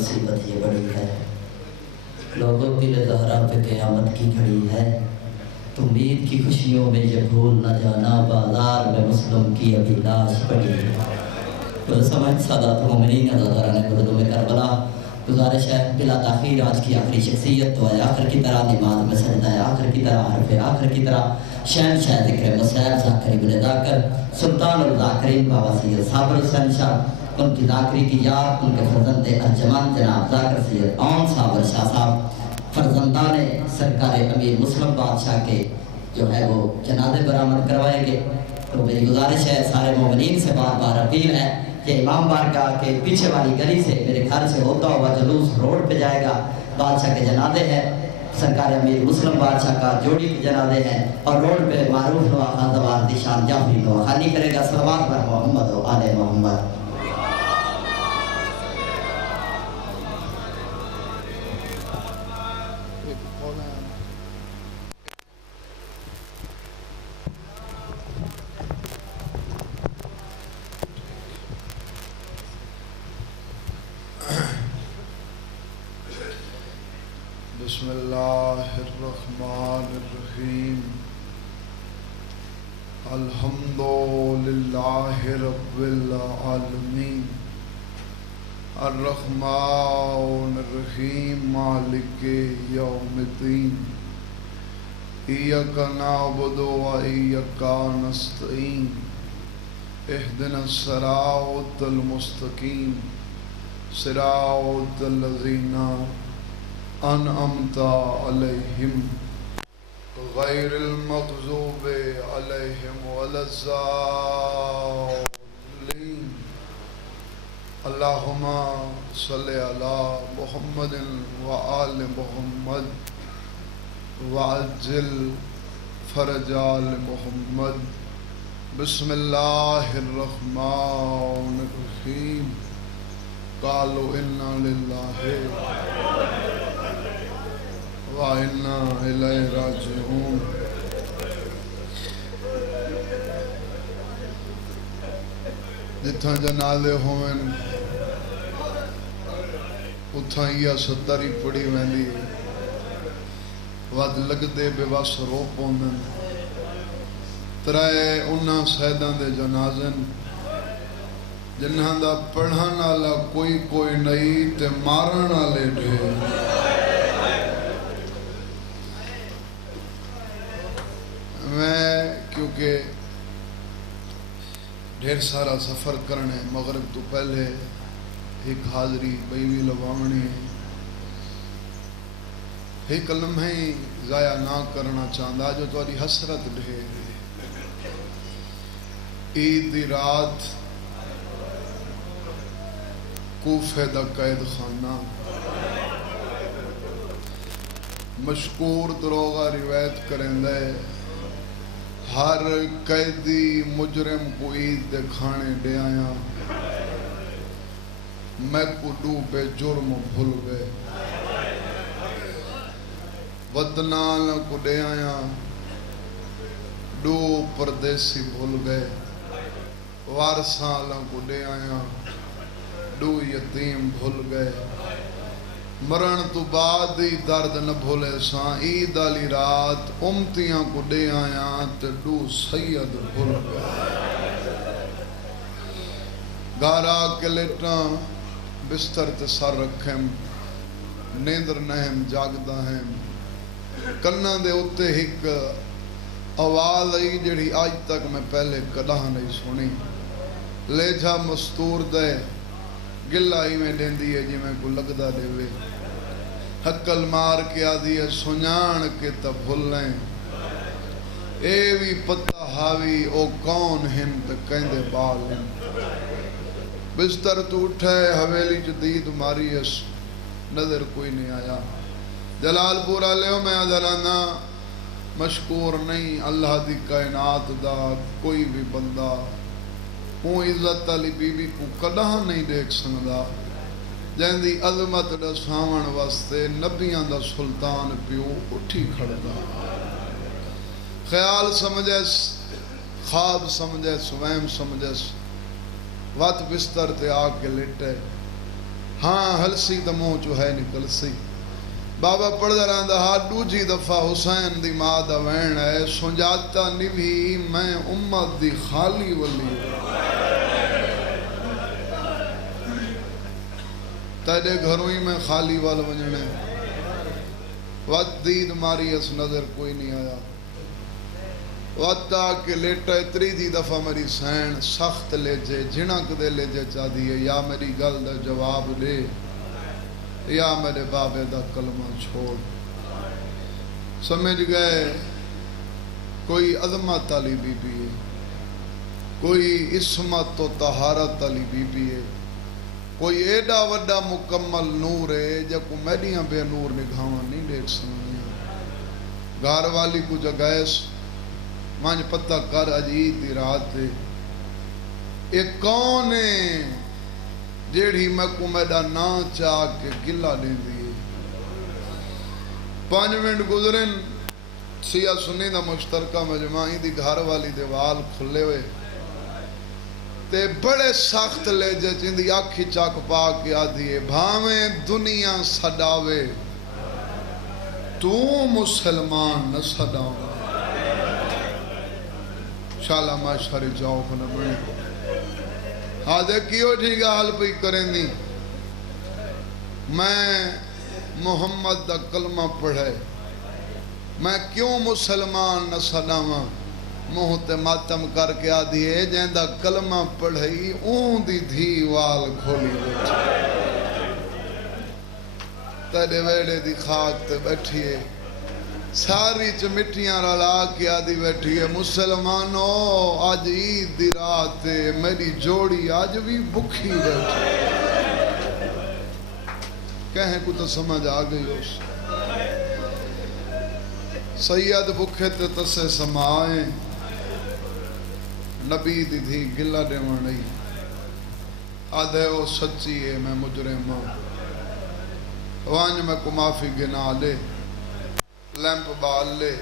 مصیبت یہ بڑی ہے، لوگوں دل زہرا پہ قیامت کی گھڑی ہے، تو امید کی خوشیوں میں یہ بھول نہ جانا بازار میں مسلم کی ابھی لاش پڑی ہے۔ تو سمجھ سادات مومنین عزیزان بدلوں میں کربلا، گزارش ہے بلا تاخیر آج کی آخری شخصیت تو ہے، آخر کی طرح نماز میں سجدہ ہے، آخر کی طرح حرف ہے، آخر کی طرح شہنشاہ ذکر مسائل ذاکر ابن ذاکر سلطان الذاکرین بابا سید صابر حسین شاہ، ان کی ذاکری کی یاد ان کے فرزند ارجمان جناب ذاکر سید اون صابر شاہ صاحب فرزندان سرکار امیر مسلم بادشاہ کے جو ہے وہ جنازے برآمد کروائے گے۔ تو میری گزارش ہے سارے مومنین سے بار بار اپیل ہے کہ امام بارگاہ کے پیچھے والی گلی سے میرے گھر سے ہوتا ہوا جلوس روڈ پہ جائے گا، بادشاہ کے جنازے ہیں، سرکار امیر مسلم بادشاہ کا جوڑی کے جنازے ہیں، اور روڈ پہ معروف نواخان دوار دیشان جعفری نواخانی کرے گا۔ صلوات پر محمد و آل محمد۔ بسم اللہ الرحمن الرحیم، الحمد للہ رب العالمین، الرحمن الرحیم، مالک یوم الدین، ایاک نعبد و ایاک نستعین، اہدنا الصراط المستقیم، صراط الذین انعمت علیہم غیر المغضوب علیہم ولا الضالین۔ اللہم صلی علی محمد و آل محمد وعجل فرج آل محمد۔ بسم اللہ الرحمن الرحیم، قالوا انا للہ وَإِنَّا إِلَيْهِ رَاجِعُونَ۔ جتھاں جنازے ہوئن اتھاں یا ستاری پڑی ویندی، ود لگدے بے بس رو پوندن، ترائے انہاں سیداں دے جنازن جنہاں دا پڑھن والا کوئی نہیں تے مارن والے ڈھیر۔ میں کیونکہ ڈھیر سارا سفر کرنے، مغرب تو پہلے ایک حاضری بیوی لواؤنی، ایک لمحے ہی ضائع نہ کرنا چاہتا جو تاری حسرت ڈھیر۔ عید دی رات کوفے دا قید خانہ، مشکور دروغہ روایت کریں دے، ہر قیدی مجرم کو عید دے کھانے دے آیا، میں کو ڈو بے جرم بھول گئے، وطنان کو دے آیا، ڈو پردیسی بھول گئے، وارسان کو دے آیا، ڈو یتیم بھول گئے، مرن تو بعد ہی درد نہ بھولے ساں، عید علی رات امتیاں کو دے آیا تے ڈو سید بھول گئے۔ گارا کے لیٹاں بستر تے سر رکھیں، نیندر نہم جاگدہ ہیں، کناں دے اتے ہک آواز آئی جڑی آج تک میں پہلے کدہ نہیں سنی، لے جا مستور دے گلہ ہی میں دین دیئے جی میں کو لگدہ دے وے، حقل مار کے آدھی ہے سنیان کے تب بھلیں، اے وی پتہ ہاوی او کون ہن تے کہندے بال ہن، بستر تو اٹھے حویلی جدید ماری اس نظر کوئی نہیں آیا، جلال پورا لیو میں آدھرانا مشکور نہیں اللہ دی کائنات دا کوئی بھی بندہ ہوں عزت علی بی بی کو کدہ نہیں دیکھ سنگا، جہاں دی عظمت دا ساون واسطے نبیان دا سلطان پیو اٹھی کھڑا، خیال سمجھس، خواب سمجھس، وہم سمجھس، وات بستر تے آ کے لیٹے، ہاں ہلسی تو منہ چو ہے نکل سی بابا پڑھدا رہندا ہا دوجی دفعہ حسین دی ماں دا وین ہے سنجاتا نوی میں امت دی خالی ولی تیرے گھروں ہی میں خالی وال ونجنے وقت دید ماری اس نظر کوئی نہیں آیا وقت آکے لیٹا اتری دی دفعہ میری سین سخت لے جے جھنک دے لے جے چاہ دیئے یا میری گل دا جواب دے یا میرے بابے دا کلمہ چھوڑ سمجھ گئے کوئی عظمت علی بی بی ہے کوئی عصمت و طہارت علی بی بی ہے کوئی ایڈا وڈا مکمل نور ہے جب کو میڈیاں بے نور نگاہاں نہیں دیکھ سکتی گھر والی کو جگائس مانج پتہ کر عجیب دی رات دے ایک کون ہے جیڑی میں کو میڈا نا چاہ کے گلہ دیں دیئے 5 منٹ گزرن سیاہ سنی دا مشترکہ مجمعی دی گھر والی دیوال کھلے ہوئے تے بڑے سخت لے جے چندی آکھی چاک پا کے آدھیے بھاویں دنیا سڈاوے تو مسلمان نہ سڈاؤں شالا معاشرے جاؤ کھنا بڑی آدھے کیوں ٹھیک حال پہ کریں دی میں محمد دا کلمہ پڑھے میں کیوں مسلمان نہ سڈاواں منہ تے ماتم کر کے آدھی ہے جہندہ کلمہ پڑھائی اون دی دھی وال کھولی بیٹھی تیرے ویڑے دی خاک تے بیٹھی ہے ساری مٹیاں رلا کے آدھی بیٹھی ہے مسلمانوں آج عید دی رات میری جوڑی آج بھی بکھی بیٹھی کہیں کو تو سمجھ آ گئی اس سید بکھے تے تسے سمائیں نبی دی تھی گلہ دیوان نہیں آدھے وہ سچی ہے میں مجرم ہوں وانج میں کو معافی گنا لے لیمپ بال لے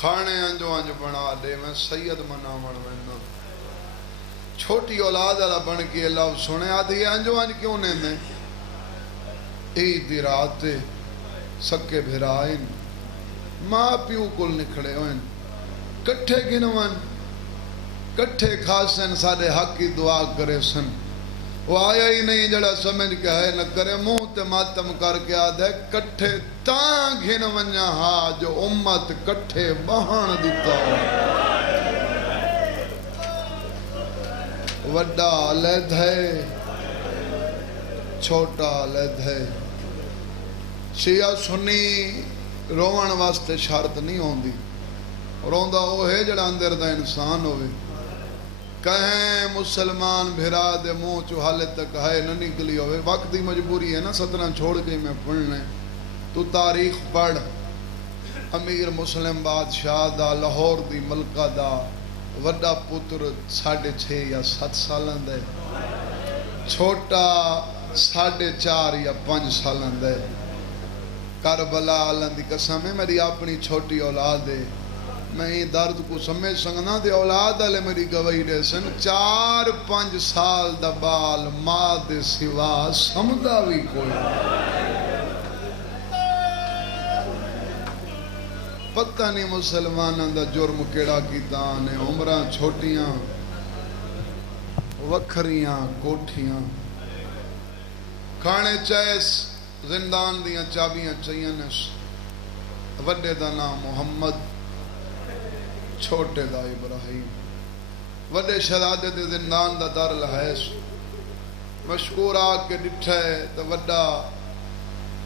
کھانے انجو انج بنا دے میں سید منا منوینا چھوٹی اولاد اللہ بن کے اللہ سنے آدھی انجو انج کیوں نے میں عید دی رات سکے بھرائن ماں پیو کل نکھڑے ہوئیں کٹھے گنوان کٹھے خاصن سادے حق کی دعا کرے سن وہ آیا ہی نہیں جڑا سمجھ کے ہے نہ کرے منہ تے ماتم کر کے آدھے کٹھے تاں گھن ونجا ہا جو امت کٹھے بہان دیتا ہو وڈا علیحد ہے چھوٹا علیحد ہے شیعہ سنی روان واسطے شرط نہیں ہوندی روندہ وہ ہے جڑا اندر دا انسان ہوئے کہیں مسلمان بھرا دے منہ چو حالے تک ہے نہ نکلی ہوئے وقت دی مجبوری ہے نا 17 چھوڑ کے میں پڑھنے تو تاریخ پڑھ امیر مسلم بادشاہ دا لاہور دی ملکہ دا وڈا پتر 6.5 یا 7 سالن دے چھوٹا 4.5 یا 5 سالن دے کربلا اللہ دی قسم ہے میری اپنی چھوٹی اولاد ہے میں یہ درد کو سمجھ سکنا دے اولاد علی میری گواہی دے سن 4-5 سال دا بال ماں دے سوا سمدہ بھی کوئی پتہ نہیں مسلمانوں دا جرم کیڑا کی دان ہے عمرہ چھوٹیاں وکھریاں کوٹھیاں کھانے چیس زندان دیاں چابیاں چاہیاں نس وڈے دا نام محمد چھوٹے دا ابراہیم وڈے شہزادے دے زندان دا دار الحیث مشکور آگ کے ڈٹھے تو وڈا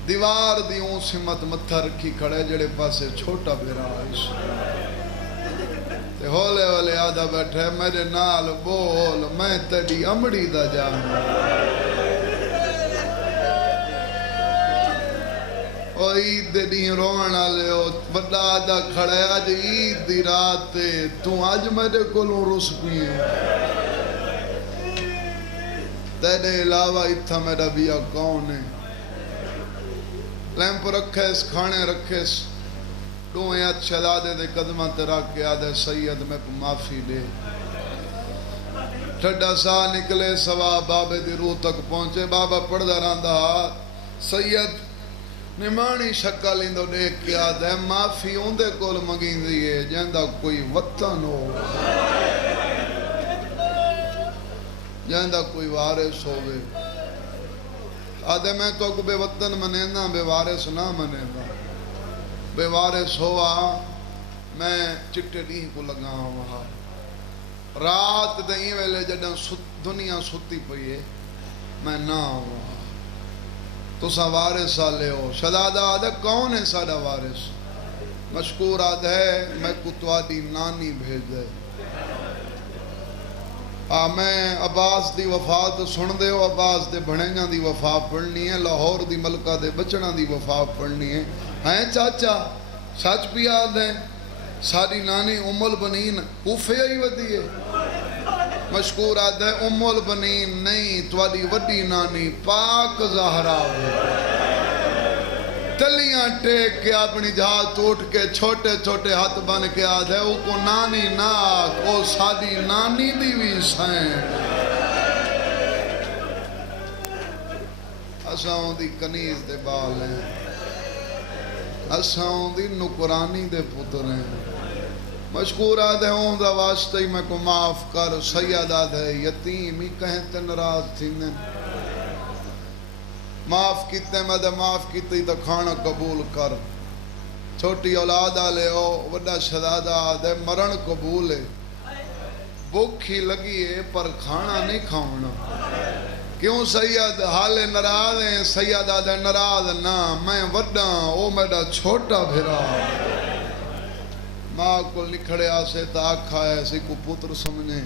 دیوار دیوں سمت متھا رکھی کھڑے جڑے پاسے چھوٹا بیرا آئیس تے ہولے ہولے آدھا بیٹھے میرے نال بول میں تیری امڑی دا جانا اور عید دے نہیں رونا لے بڑا آدھا کھڑا ہے آج عید دی رات تو آج میرے کولوں رس پیئے تیرے علاوہ اتھا میرا بیا کون ہے لیمپ رکھے اس کھانے رکھے اس دوئیں شہزادے دے قدمہ تے رکھ کے آدھے سید میں کو معافی دے ٹھڈا سا نکلے سوا بابے دی روح تک پہنچے بابا پڑھدا رہندا سید نمانی شکل اندو دیکھ کے آدھے معافی اوندے کول منگین دیئے جہندہ کوئی وطن ہو جہندہ کوئی وارث ہوئے آدھے میں تو کو بے وطن منینا بے وارث نہ منینا بے وارث ہوا میں چٹے ڈیہ کو لگا وہاں رات دہیں ویلے جڑا دنیا ستی پئیے میں نہ ہوا تو سا وارث آلے ہو شدادہ آدھے کون ہے سادہ وارث مشکور آدھے میں کتوادی نانی بھیج دے میں عباس دی وفات سن دے ہو عباس دے بھڑنگاں دی وفات پڑھنی ہے لاہور دی ملکہ دے بچنا دی وفات پڑھنی ہے ہیں چاچا سچ بھی آدھے ساری نانی ام البنین کوفے ہی ودی ہے مشکور آدھے ام البنین نہیں تواڈی وڈی نانی پاک زہرا تلیاں ٹیک کے اپنی جہاز ٹوٹ کے چھوٹے چھوٹے ہاتھ بن کے آدھے او کو نانی ناک او ساری نانی دی بھی سین اساں دی کنیز دے بال ہیں اساں دی نکرانی دے پتر ہیں مشکور آدھے ہوں دا واسطہ ہی میں کو معاف کر سید آدھے یتیم ہی کہیں تے ناراض تھی نے معاف کیتے میں دے معاف کیتے ہی تا کھانا قبول کر چھوٹی اولاد آلے ہو وڈا شہزادہ آدھے مرن قبول ہے بھوکھی لگی ہے پر کھانا نہیں کھاؤنا کیوں سید حالے ناراض ہیں سید آدھے ناراض نہ میں وڈا او میرا چھوٹا بھرا ماں کو لکھڑے آسے تا آکھا ہے اسی کو پتر سمجھے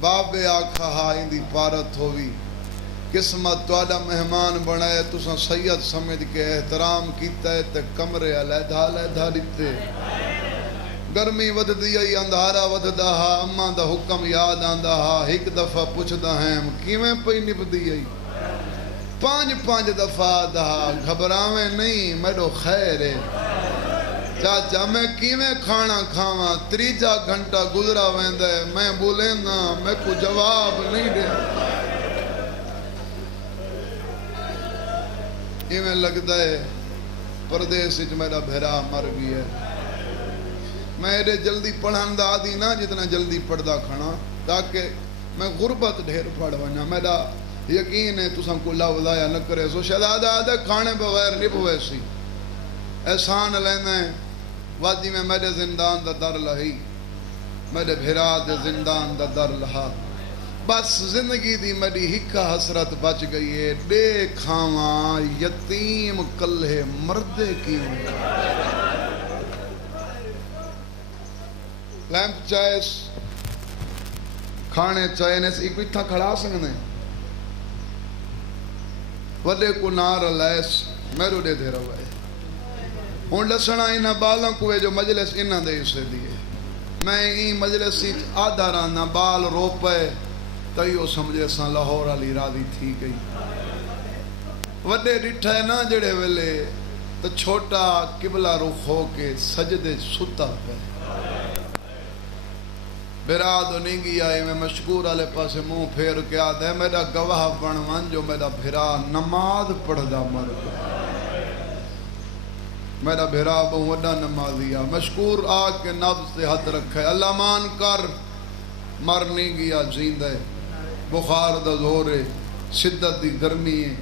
بابے آکھا ہاں اندی پارت ہوئی قسمت توڑا مہمان بنائے تساں سید سمجھ کے احترام کیتا ہے تے کمرے علیحدہ لیتے گرمی ود دیئی اندھارا ود دہا اماں دا حکم یاد آندہ ہا ایک دفعہ پوچھ دا ہم کیویں پئی نب دیئی پانچ دفعہ دہا گھبراویں نہیں میرو خیر ہے چاچا میں کیویں کھانا کھاواں تریجا گھنٹہ گزرا ویندے میں بولے نا میں کو جواب نہیں دے یہ میں لگتا ہے پردیس وچ میرا بھیرا مر گیا میں ایڈے جلدی پڑھن دا آدھی نہ جتنا جلدی پڑھدا کھانا تاکہ میں غربت ڈھیر پڑھ ونجا میرا یقین ہے تساں کو لفظ آیا نہ کرے سو شہزادہ آدھے کھانے بغیر نہیں پویسی احسان لینا ہے وادی میں میرے زندان دا در لہی میرے بھیرا دے زندان دا در لہا بس زندگی دی میری ہکا حسرت بچ گئی ہے دے کھاواں یتیم کلے مردے کیوں لیمپ چائس کھانے چائنے سے ایک تھا کھڑا سکنے وڈے کو نار لیس میرو دے دے رہا ہے ہون لسنا انہا بالاں کوئے جو مجلس انہا دے اسے دیئے میں این مجلس آدھا رانا بال رو پے تیو سمجھے ساں لاہور علی راضی تھی گئی وڈے ڈٹھا ہے نا جڑے ویلے تو چھوٹا قبلہ رخ ہو کے سجدے ستا پہ بھرا دو نہیں گیا ہے میں مشکور علی پاسے منہ پھیر کے آدھے میرا گواہ بنوان جو میرا بھرا نماز پڑھ دا مر میرا بھرا بہو وڈا نمازیا مشکور آ کے نبض سے ہاتھ رکھے اللہ مان کر مر نہیں گیا زیندہ بخار دا زورے شدت دی گرمی ہے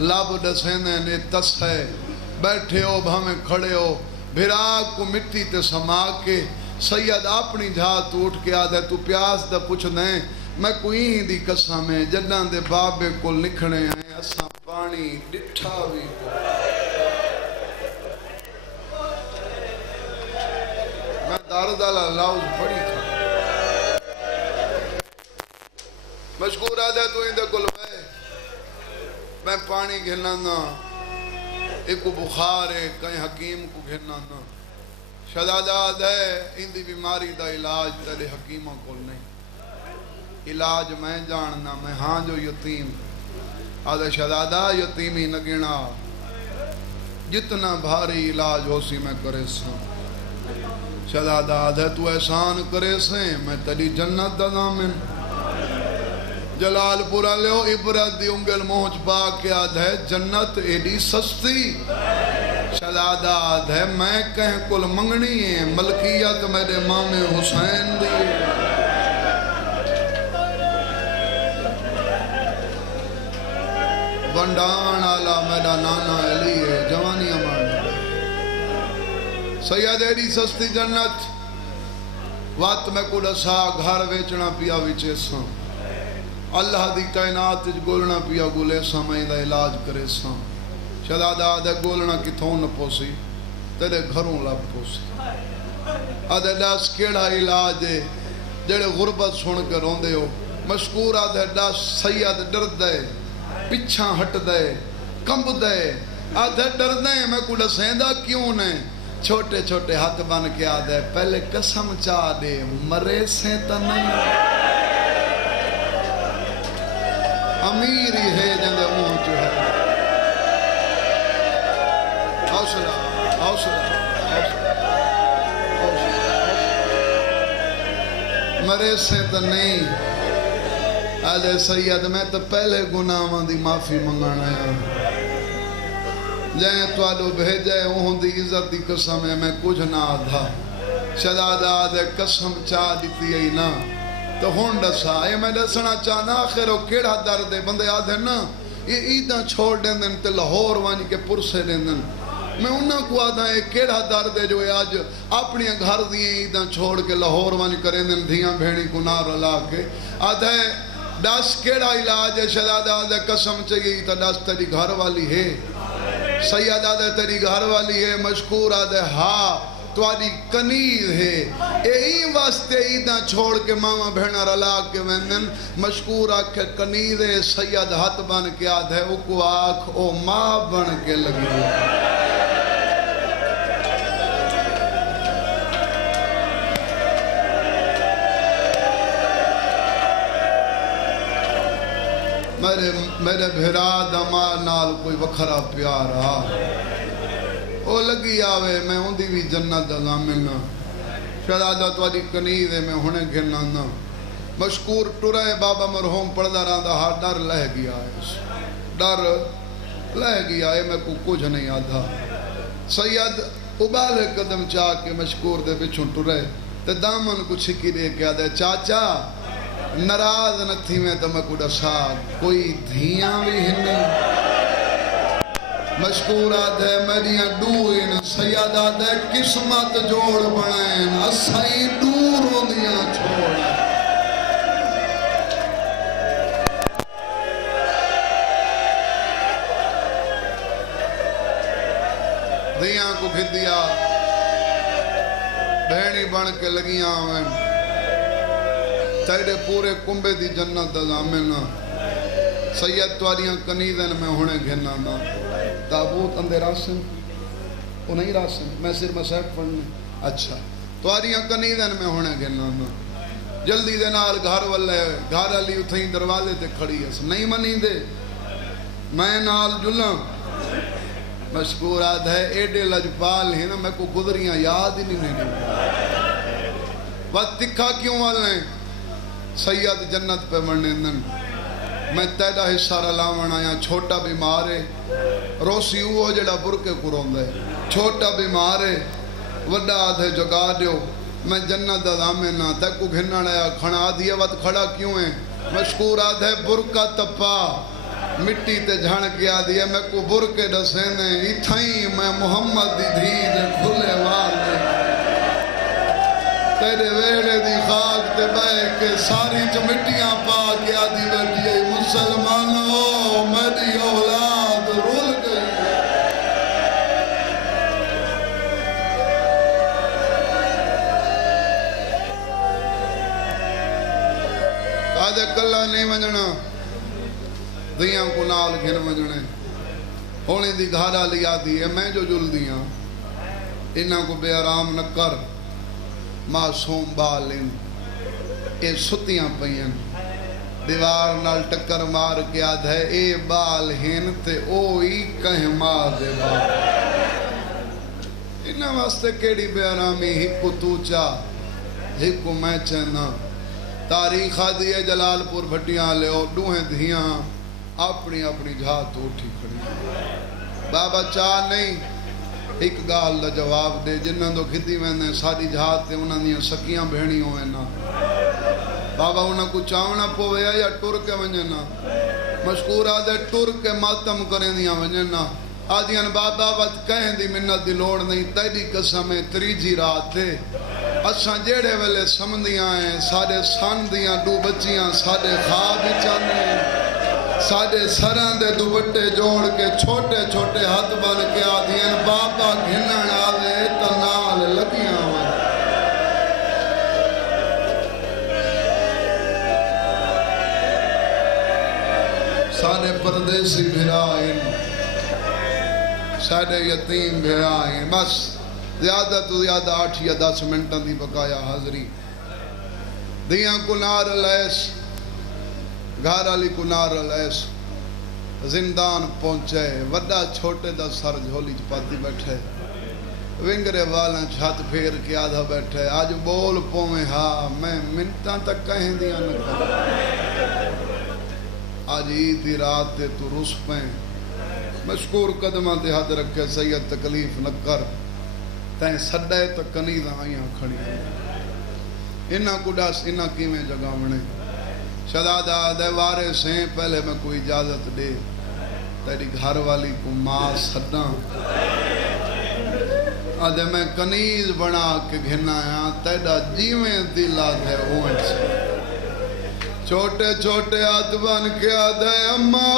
لب ڈسینے نے تس ہے بیٹھے ہو بھامیں کھڑے ہو بھرا کو مٹی تے سما کے سید اپنی جھا توٹ کے آدھے تو پیاس دا پوچھ دیں میں کوئی ہی دی قسم ہے جنہاں دے بابے کو لکھنے ہیں اساں پانی ڈٹھا بھی میں داردالا لاؤز بڑی تھا مشکور آدھے تو اندے کل میں پانی گھلنا نا ایک کو بخار ہے کہیں حکیم کو گھلنا نا شہزادہ آدھے اندی بیماری دا علاج تیرے حکیموں کو نہیں علاج میں جاننا میں ہاں جو یتیم آدھے شہزادہ یتیمی نگینا جتنا بھاری علاج ہو سی میں کرے ساں شہزادہ آدھے تو احسان کرے سے میں تیری جنت دا دامن جلال پورا لیو عبرت دی انگل موچ پا کے آدھ ہے جنت ایڈی سستی شہزادہ آدھ ہے میں کہیں کل منگنی ہے ملکیت میرے امام حسین دی بندان آلہ میرا نانا علی ہے جوانی امان سید ایڈی سستی جنت وقت میں کو ڈسا گھر ویچنا پیا ویچے ساں اللہ دی کائنات گولنا پیا گولے ساں میں دا علاج کرے ساں شہزادہ آدھے گولنا کی تھون نہ پوسی تیرے گھروں لب پوسی آدھے ڈاس کیڑا علاج ہے جڑے غربت سن کے روندے ہو مشکور آدھے ڈاس سید ڈر دے پچھاں ہٹ دے کمب دے آدھے ڈر دے میں کو ڈسیندہ کیوں نے چھوٹے چھوٹے ہاتھ بن کے آدھے پہلے قسم چاہ دے مرے سے تا نہیں امیر ہی ہے جندے منہ جو ہے حوصلہ حوصلہ مرے سے تا نہیں آدھے سید میں تو پہلے گناہاں دی معافی منگانا ہے جائیں تو آدھو بھیجے اوہن دی عزت دی قسم ہے میں کچھ نہ آدھا شہزادہ آدھے قسم چاہ دیتی ہے نا تو ہون ڈسا اے میں ڈسنا چاہنا آخر وہ کیڑا درد ہے بندے آدھے نا یہ عیداں چھوڑ دیں دن تے لاہور وانی کے پرسے دیں دن میں انہاں کو آدھا ہے کیڑا درد ہے جو آج اپنی گھر دیئے عیداں چھوڑ کے لاہور وانی کریں دن دھیاں بھیڑی کو نار لا کے آدھے ڈاس کیڑا علاج ہے شہزادہ آدھے قسم چاہیے تا ڈاس تیری گھر والی ہے سید آدھے تیری گھر والی ہے مشکور آدھے ہاں تواری کنید ہے یہی واسطے عیداں چھوڑ کے ماما بھیڑا رلا کے ویندن مشکور آکھے کنید ہے سید ہاتھ بن کے آدھے او کو آکھ او ماں بن کے لگی ہے میرے بھیرا دمار نال کوئی وکھرا پیارا او لگی آوے میں ہوندی بھی جنت دا ضامنہ شہزادہ تواری کنید ہے میں ہونے گھرنا نا مشکور ٹرے بابا مرحوم پڑھدا رہندا ہاں ڈر لہ گیا ہے ڈر لہ گیا ہے میں کو کچھ نہیں آدھا سید ابالے قدم چاہ کے مشکور دے پچھوں ٹرے تے دامن کو چھکی دے کے آدھے چاچا نراز نہ تھی میں تو میں کو ڈسا کوئی دھیاں بھی ہنی مشکور آدھے میریاں ڈوئن سید آدھے قسمت جوڑ بنائن اسائی دور ہوندیاں چھوڑ دھیاں کو گھدیا بہنی بن کے لگیاں ہوئن تیرے پورے کنبے دی جنت دا ضامنہ سید تواریاں کنیدن میں ہونے گھننا نا تابوت اندے راسن وہ نہیں راسن میں صرف مسیح پڑھنے اچھا تواریاں کنیدن میں ہونے گھننا نا جلدی دے نال گھر والے گھر علی اتھیں دروازے تے کھڑی ہے نہیں منی دے میں نال جلن مشکور آدھ ہے ایڈے لجپال ہیں نا میں کو گزریاں یاد ہی نہیں نہیں وقت تکھا کیوں والے سید جنت پہ مرنے دن میں تیڑا حصہ رلاوان آیا چھوٹا بیمار ہے روسی وہ جڑا برکے قرون دے چھوٹا بیمار ہے وڈا آدھے جگا دیو میں جنت دا دامنہ تک کو گھننا آیا کھڑا آدھیا وقت کھڑا کیوں ہے مشکور آدھے برکہ تپا مٹی تے جھان کیا دیا میں کو برکے ڈسینے اتھائیں میں محمد دی دھید کھلے والے تیرے ویڑے دی خاک تے بے کے ساری چمٹیاں پا کے آدھی بیٹھی ہے مسلمانوں میری اولاد رول گئی آدھے کلہ نہیں منجنا دیاں کو نال گھر منجنے ہونے دی گھارا لیا دی ہے میں جو جل دیاں انہاں کو بے آرام نہ کر معصوم بالن اے ستیاں پئین دیوار نال ٹکر مار کے آدھ ہے اے بال ہن تے اوئی کہیں ماں دے بال انہاں واسطے کیڑی بے آرامی ہکو تو چاہ ہکو میں چہنا تاریخ آدھی ہے جلال پور بھٹیاں لے دوہیں دھیاں اپنی اپنی جھات اٹھی کھڑی بابا چاہ نہیں ایک گال دا جواب دے جنہاں دو کھتی میں نے ساری جھات تے انہاں دیاں سکیاں بہنی ہوئے نا بابا انہاں کو چاونا پوے یا ٹر کے ونجنا مشکور آدھے ٹر کے ماتم کریں دیاں ونجنا آدھیاں بابا وقت کہیں دی منت دی لوڑ نہیں تیری قسمیں تریجی رات تھے اساں جیڑے ویلے سمندیاں ہیں سارے سان دیاں دو بچیاں سارے خواب چانے سارے سران دے دوپٹے جوڑ کے چھوٹے چھوٹے ہاتھ بن کے آدھیاں بابا گھنن آدھے تنال لگیاں ہوئے سارے پردیسی بھرائیں سارے یتیم بھرائیں بس زیادہ تو زیادہ 8 یا 10 منٹاں دی بقایا حاضری دیاں کنار علیس گھر علی کنار علیس زندان پہنچے وڈا چھوٹے دا سر جھولی چپاتی بیٹھے ونگرے والا چھت پھیر کے آدھا بیٹھے آج بول پویں ہاں میں منٹاں تک کہیں دیا نہ کر آج عیدی رات تے تو رس پیں مشکور قدمہ تے حد رکھے سید تکلیف نہ کر تین سڈے تو کنیداں آئیاں کھڑی انہاں کو ڈاس انہاں کیویں جگہ منے شدادہ دے وارے سے پہلے میں کوئی اجازت دے تیری گھر والی کو ماں سڈاں آدھے میں کنیز بنا کے گھنایا تیڑا جیویں دلا دے اویں سے چھوٹے چھوٹے ہاتھ بن کے آدھے اماں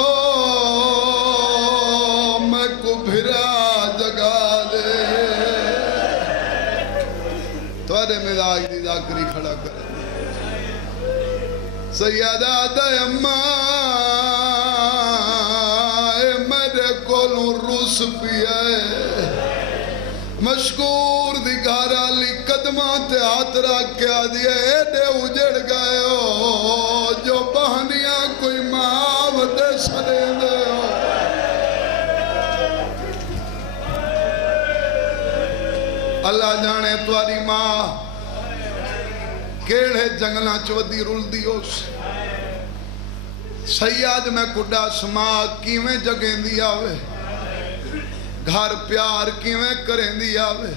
میں کو بھرا جگا دے توارے مزاج دی ذاکری کھڑا کرے سیدہ آدھے اماں میرے کولوں روس پیئے مشکور دی گھارا لی قدمہ تے ہاتھ رکھ کے آدھے ایڈے اجڑ گئے ہو جو بہنیاں کوئی ماں دے سڑے دے ہو اللہ جانے تواری ماں کیڑے جنگلاں چودی رول دی اس سیاد میں کڈا سما کیویں جگیں دی آوے گھر پیار کیویں کریں دی آوے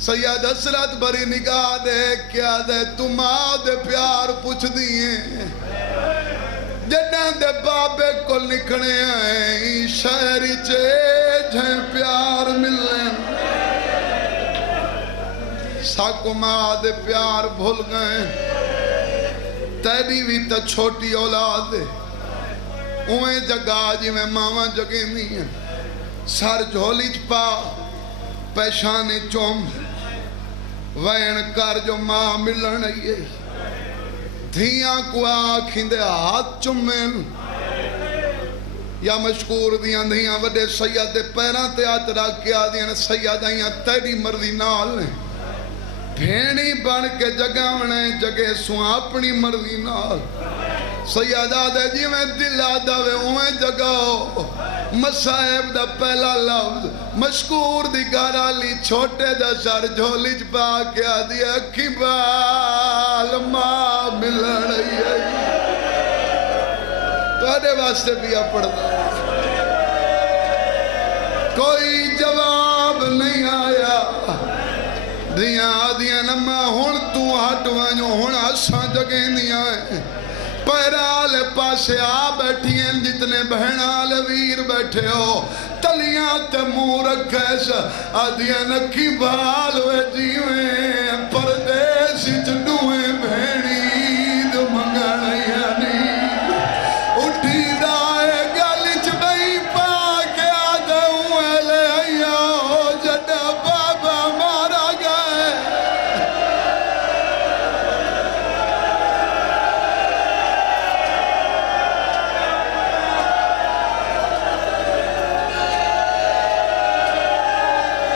سید حسرت بری نگاہ دے کیا دے تم آدھے پیار پوچھ دیئے جنہاں دے بابے کو لکھنے آئیں شہری چیجھیں پیار ملیں ساکو ماں دے پیار بھول گئے تیری بھی تا چھوٹی اولاد دے اویں جگہ جی میں ماما جگہ نہیں ہیں سر جھولی چپا پیشانی چوم وین کر جو ماں ملن آئیے دھیاں کو آکھیں دے ہاتھ چمین یا مشکور دیاں دھیاں وڈے سید دے پیران تے آت رکھ کے آدھیاں سید آئیاں تیری مرضی نال ہیں بھینی بن کے جگاونے جگہ سواں اپنی مرضی نال سیدہ دے جی میں دل آدھا وے اویں جگاؤ مسائب دا پہلا لفظ مشکور دی گارا لی چھوٹے دا سر جھولی چپا کے آدھی اکھی بال ماں ملن آئی تو آدھے واسطے بھی پڑھتا کوئی جواب نہیں آیا دیاں آدھیاں نمہ ہون تو ہٹ وانیو ہون اساں جگہیں دیاں ہیں پیرالے پاسے آ بیٹھی ہیں جتنے بہنالے ویر بیٹھے ہو تلیاں تے موں رکھے سا آدھیاں نکی بال وے جیویں پردیسی چڈویں بہنی دو منگانا یعنی اٹھی دائے گالچ بھئی پا کے آدھے ہوئے لے آیا ہو جڑا بابا مارا گئے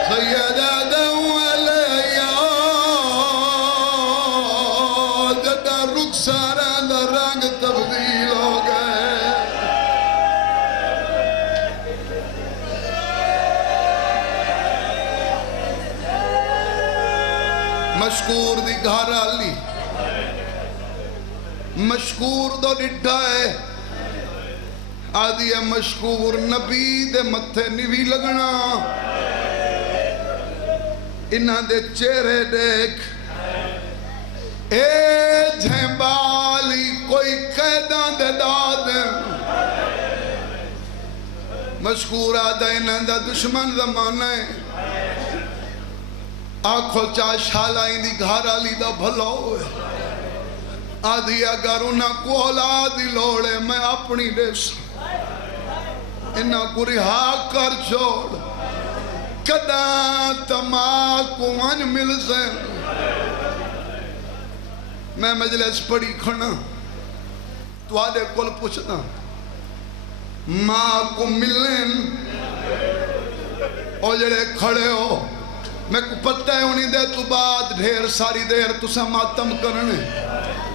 سیدہ دعوے لے آیا جڑا رخساران دا رنگ تبدیل ہو گئے مشکور دی گھر آلی مشکور دو ڈٹھا ہے آدھی ہے مشکور نبی دے متھے نہیں لگنا انہاں دے چہرے دیکھ اے جھیمبالی کوئی قیدان دے داد مشکور آدھا انہاں دا دشمن زمانہ ہے آنکھو چاہ شالا ہی دی گھارا لی دا بھلا ہوئے آدھی اگر انہاں کو اولادی لوڑے میں اپنی دیس انہاں کو رہا کر چھوڑ کداں تماک کو ان مل سے میں مجلس پڑی کھڑنا تو آدھے کل پوچھنا ماں کو ملن اور جڑے کھڑے ہو میں کو پتہ ہے انہیں دے تو بعد ڈھیر ساری دیر تو سا ماتم کرنے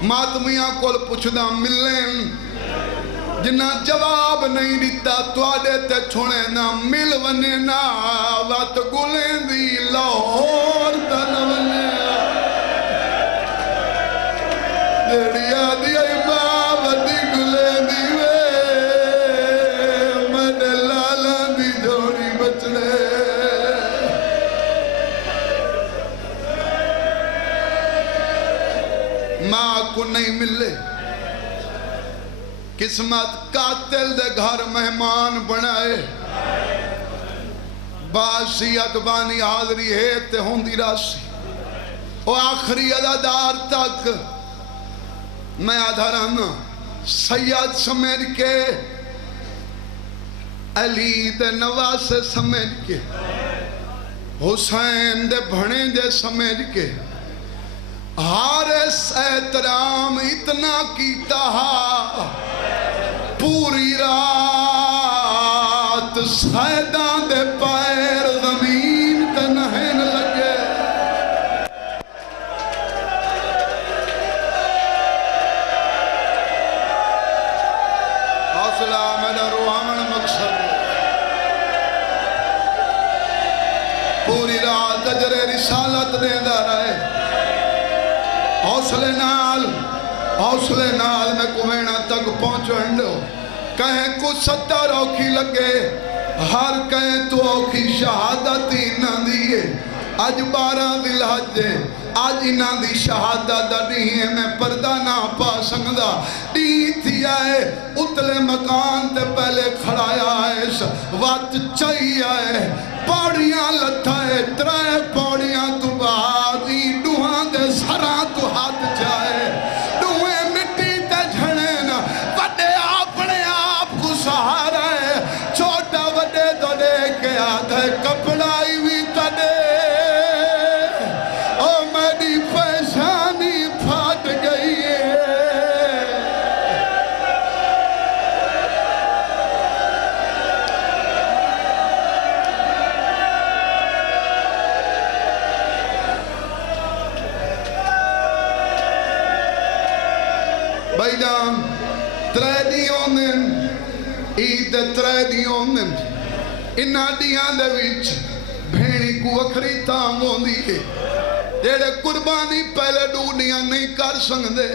ماتمیاں کل پوچھنا ملن جنہ جواب نہیں دیتا تو آدھے تے چھوڑے نا مل ونے نا وات گلیں دی لاہور تن ونے جیڑی آدھی امام دی گلیں دی وے من لالا دی جوڑی بچنے ماں کو نہیں ملے قسمت قاتل دے گھر مہمان بنائے باسی اکبانی حاضری ہے تے ہوندی راسی وہ آخری عدادار تک میں آدھا رہنا سید سمجھ کے علی دے نواز سمجھ کے حسین دے بھنے دے سمجھ کے حارس احترام اتنا کیتا پوری رات سیدان دے پیر زمین تے نہن لگے حوصلہ میرا روحان مقصد پوری رات اجر رسالت دے دا رہے حوصلے نال میں کوئینا تک پہنچن دو کہیں کچھ 70 اوکھی لگے ہر کہیں تو اوکھی شہادتی نہ دیئے آج 12 دل حجے آج انہاں دی شہادت نہیں ہے میں پردہ نہ پا سکتا ڈی تھی آئے اتلے مکان تے پہلے کھڑایا ہے وقت چاہیے آئے پاڑیاں لتھائے ترائے پاڑیاں تو بعد ہی ڈوہاں دے سراں تو ہاتھ جائے ڈوہے مٹی تے جھڑین وڈے اپنے آپ کو سہارا ہے چھوٹا وڈے تو دے کے آدھے کپڑائی بھی تڑے او میری پیشانی پھاٹ گئی ہے بھائی جان تریدیوں دن عید تریدیوں دن انہاں دیاں دے وچ بھینی کو وکھری تانگ ہوندی ہے جیڑے قربانی پہلے ڈوڑیاں نہیں کر سکتے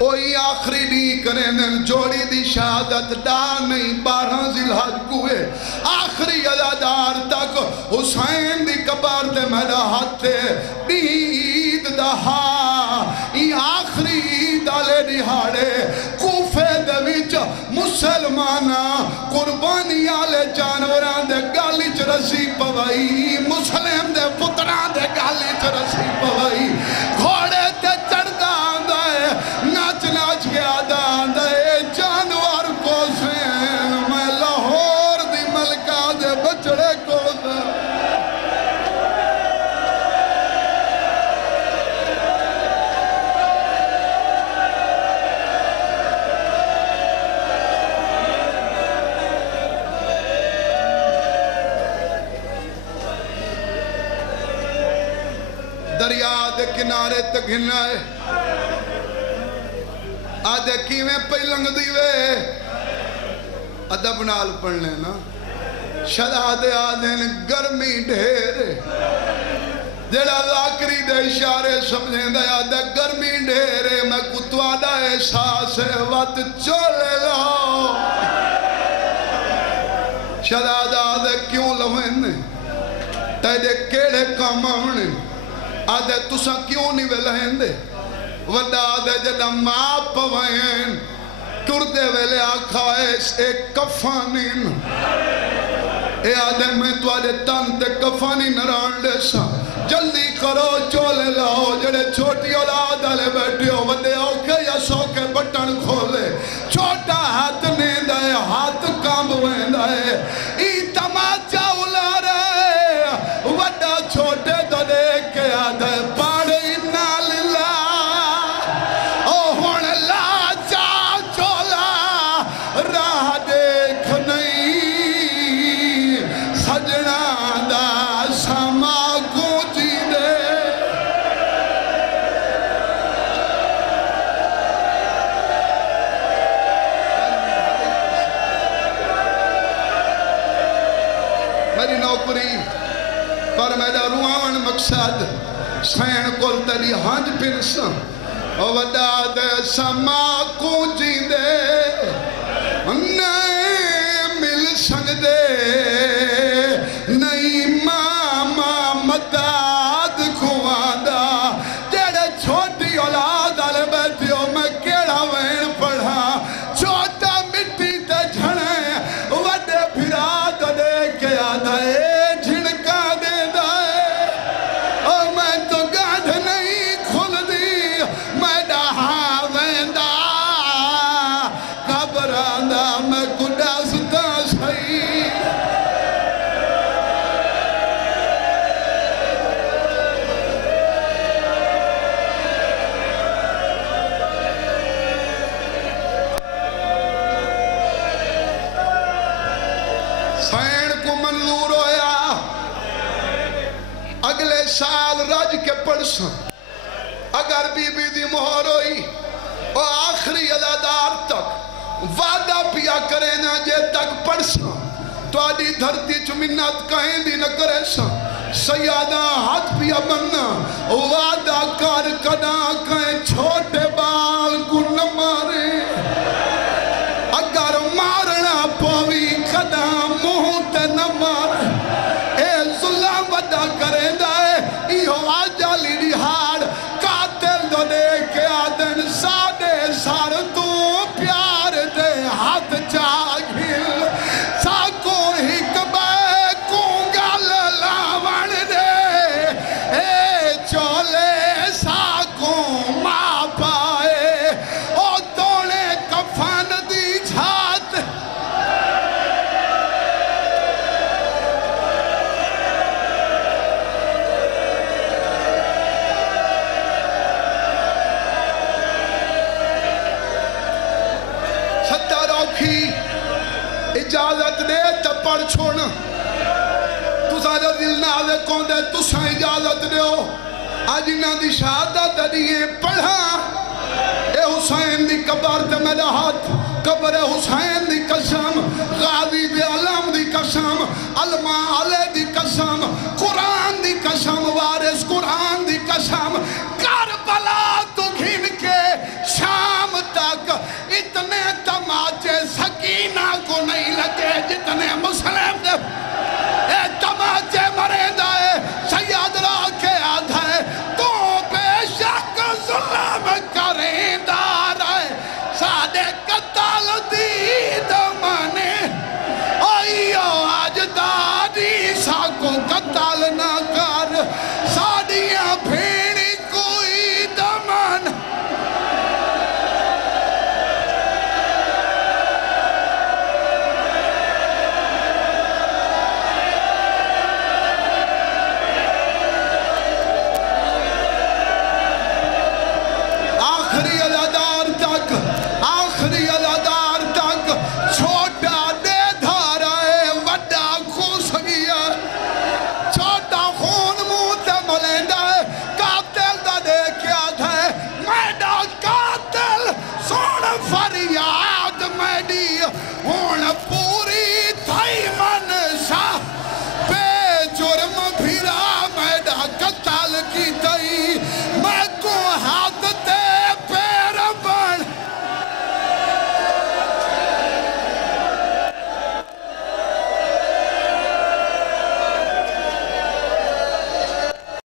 اوہی آخری نہیں کریں جوڑی دی شہادت ڈا نہیں 12 ذی الحج کوئے آخری عزادار تک حسین دی قبر دے میرا ہاتھ عید دہا ای آخری عید آلے دہاڑے کوفے دے وچ مسلمانہ قربانی آلے جانوران دے گالی چ رسی پوائی مسلم دے پتران دے گالی چ رسی پوائی گھوڑے تے چڑھتا آندہ ہے ناچ ناچ کے آدھا آندہ ہے جانور کو سین میں لاہور دی ملکہ دے بچڑے کو سین دریا دے کنارے تک ہننا ہے آدھے کیویں پہلنگ دیوے ادب نال پڑھ لینا شدہ دے آدھے گرمی ڈھیر جڑا ذاکری دے اشارے سمجھیں دیا دے گرمی ڈھیرے میں کتوا دا احساس وقت چولے لاؤ شہزادہ دے کیوں لویں تے دے کیڑے کام آونے آدھے تسا کیوں نہیں ویلہیں دے وڈا دے جدہ ماں پوائیں ٹردے ویلے آکھائے ایک کفانین اے آدھے میں تو آدھے تن تے کفانی نران دے سا جلدی کرو چولے لاؤ جڑے چھوٹی اولاد آلے بیٹھے ہو وڈے اوکے یا سوکے بٹن کھولے چھوٹا ہاتھ نہیں دائے ہاتھ کام ہوئے دائے ای تماچا الا رہے وڈا چھوٹے تو دیکھ کے آدھے پاڑے انہا للہ او ہون لا چا چولا راہ دیکھ نہیں سجنا دا ساما گونجی دے میری نوکری پر میرا روان مقصد سین کل تری ہنج پنسا وڈا دے سما کونجی دے نہیں مل سکدے نہیں ماما مداد کھواندا جڑے چھوٹی اولاد آلے بیٹھے ہو میں کیڑا وین پڑھا چھوٹا مٹی تے جھڑے وڈے پھرا تو دے کے آدھا جھڑکا دے دائے اور میں تو گاڑھ نہیں کھل دی میں ڈہا ویندا گھبراندا میں کڈا ستا سہی سین کو منظور ہویا اگلے سال رج کے پڑساں اگر بی بی دی مہر ہوئی اور آخری عزادار تک وعدہ پیا کرے نا جے تک پڑساں تو آدھی دھرتی چو منت کہیں دی نہ کرے ساں سیادہ ہاتھ پیا بننا وعدہ کر کنا کہیں چھوٹے بال کو نہ مارے اگر مارنا پوی کدا منہ تے نہ مار اے ظلم وڈا کرے دائے ایہو آجا لیڈی ہاڑ قاتل دو دے کے آدن سادے سار تو پیار دے ہاتھ چاگھل ساکو ہکبے کونگا لاوان دے اے چولے ساکو ماں پائے او دونے کفان دی جھات ستہ روکھی اجازت دے تا پڑھ چھوڑنا تسا جو دل نہ آدھے کون دے تسا اجازت دے ہو آج انہاں دی شہادت دیئے پڑھا اے حسین دی قبر تے میرا ہاتھ قبر حسین دی قسم غازی دے علم دی قسم علمہ علی دی قسم قرآن دی قسم وارث قرآن دی قسم کربلا تو گھن کے شام تک اتنے تماچے سکینہ کو نہیں لگے جتنے مسلم دے اے تماچے مرے دائے سید را کے آدھائے تو بے شک ظلم کریں دار ہے سادے قتال دید مانے آئیو آج داری ساکو قتال نہ کر